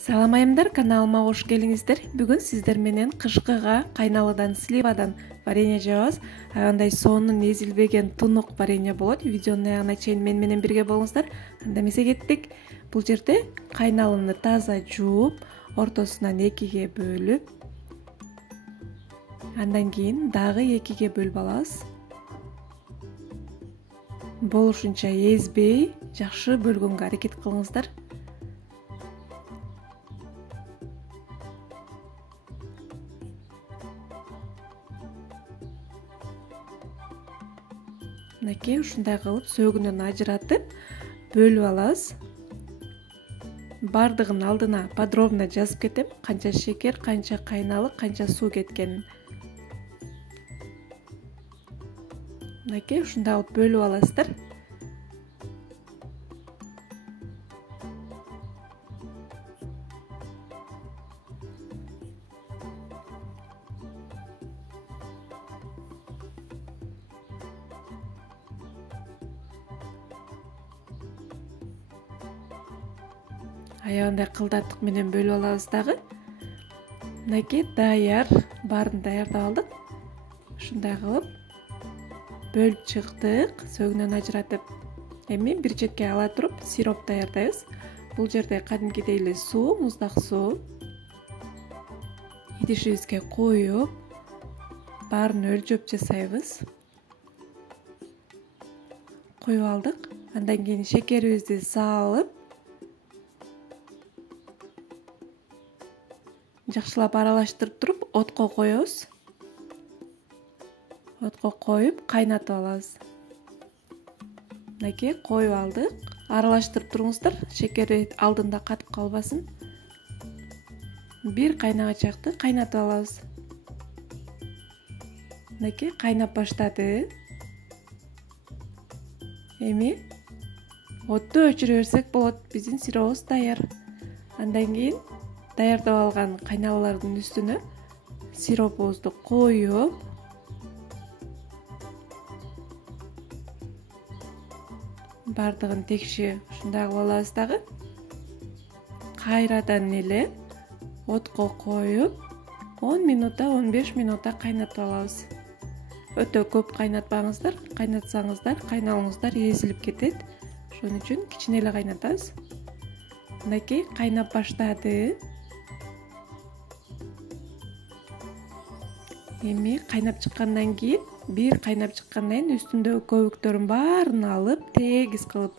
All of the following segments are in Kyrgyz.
Салам айымдар, каналыма кош келиңиздер. Бүгүн сиздер менен кышкыга кайналыдан сливадан варенье жабабыз. Андай сонун эзилбеген тунук варенье болот. Видеонун аягына чейин менен бирге болуңуздар. Анда эмесе кеттик. Бул жерде кайналыны таза жууп, ортосунан экиге бөлүп, андан кийин дагы экиге бөлүп алабыз. Болушунча эзбей, жакшы бөлгөнгө аракет кылыңыздар. Мынакей ушундай кылып сөгүнөн ажыратып бөлүп алабыз. Бардыгын алдына подробно жазып кетем. Канча шекер, канча кайналы, канча суу кеткенин. Мынакей ушундай кылып бөлүп аласыздар. Аябандай кылдаттык менен бөлүп алабыз дагы. Мынакей даяр, баарын даярдап алдык. Ушундай кылып бөлүп чыктык, сөгүнөн ажыратып. Эми бир четке ала туруп сироп даярдайбыз. Бул жерде кадимкидей эле суу, муздак суу. Идишибизге коюп, баарын өлчөп жасайбыз. Коюп алдык. Андан кийин шекерибизди салып, жакшылап аралаштырып туруп, отко коебуз. Отко коюп, кайнатып алабыз. Мынакей коюп алдык. Аралаштырып туруңуздар, шекери алдында катып калбасын. Бир кайнагачакты кайнатып алабыз. Мынакей кайнап баштады. Эми отту өчүрө берсек болот. Биздин сиробубуз даяр. Андан кийин даярдап алган кайналалардын үстүнө сиропубузду коюп, бардыгын текши ушундай кылып алабыз дагы. Кайрадан эле отко коюп, 10 минутта, 15 минутта кайнатып алабыз. Өтө көп кайнатпаңыздар. Кайнатсаңыздар, кайналыңыздар эзилип кетет. Ошон үчүн кичине эле кайнатабыз. Мынакей кайнап баштады. Эми кайнап чыккандан кийин, бир кайнап чыккандан кийин үстүндөгү көбүктөрүн баарын алып, тегиз кылып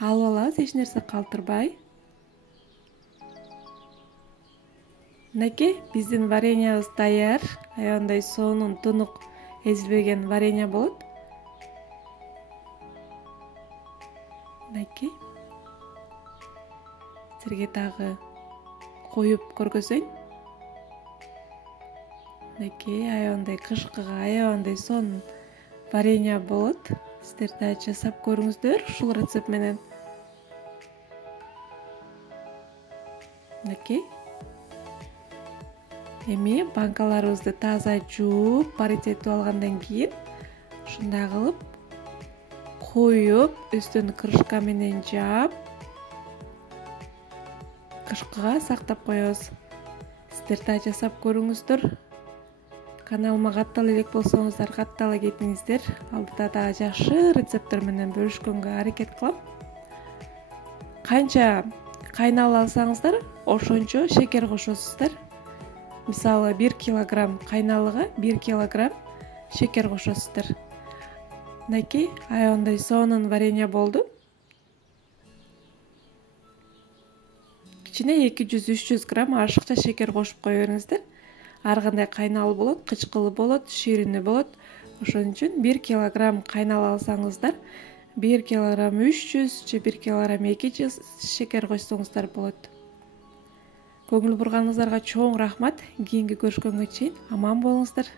алып алабыз, эч нерсе калтырбай. Мынакей биздин вареньябыз даяр. Аябандай сонун, тунук, эзилбеген варенье болот. Мынакей сизерге дагы коюп көргөзөйүн. Мынакей аябандай кышкыга аябандай сонун варенье болот. Сиздер да жасап көрүңүздөр ушул рецепт менен. Мынакей. Эми банкаларыбызды таза жууп, паритетип алгандан кийин ушундай кылып коюп, үстүн крышка менен жаап, кышкыга сактап коебуз. Сиздер да жасап көрүңүздөр. Каналыма каттала элек болсоңуздар, каттала кетиңиздер. Алдыда дагы жакшы рецепттер менен бөлүшкөнгө аракет кылам. Канча кайнала алсаңыздар, ошончо шекер кошосуздар. Мисалы 1 килограмм кайналыга 1 килограмм шекер кошосуздар. Мынакей аябандай сонун варенье болду. Кичине 200-300 грамм ашыкча шекер кошуп кое бериңиздер. Ар кандай кайналы болот, кычкылы болот, ширини болот. Ошон үчүн 1 килограмм кайнала алсаңыздар, 1 килограмм 300 же 1 килограмм 200 шекер койсоңуздар болот. Көңүл бурганыңыздарга чоң рахмат. Кийинки көрүшкөнгө чейин аман болуңуздар.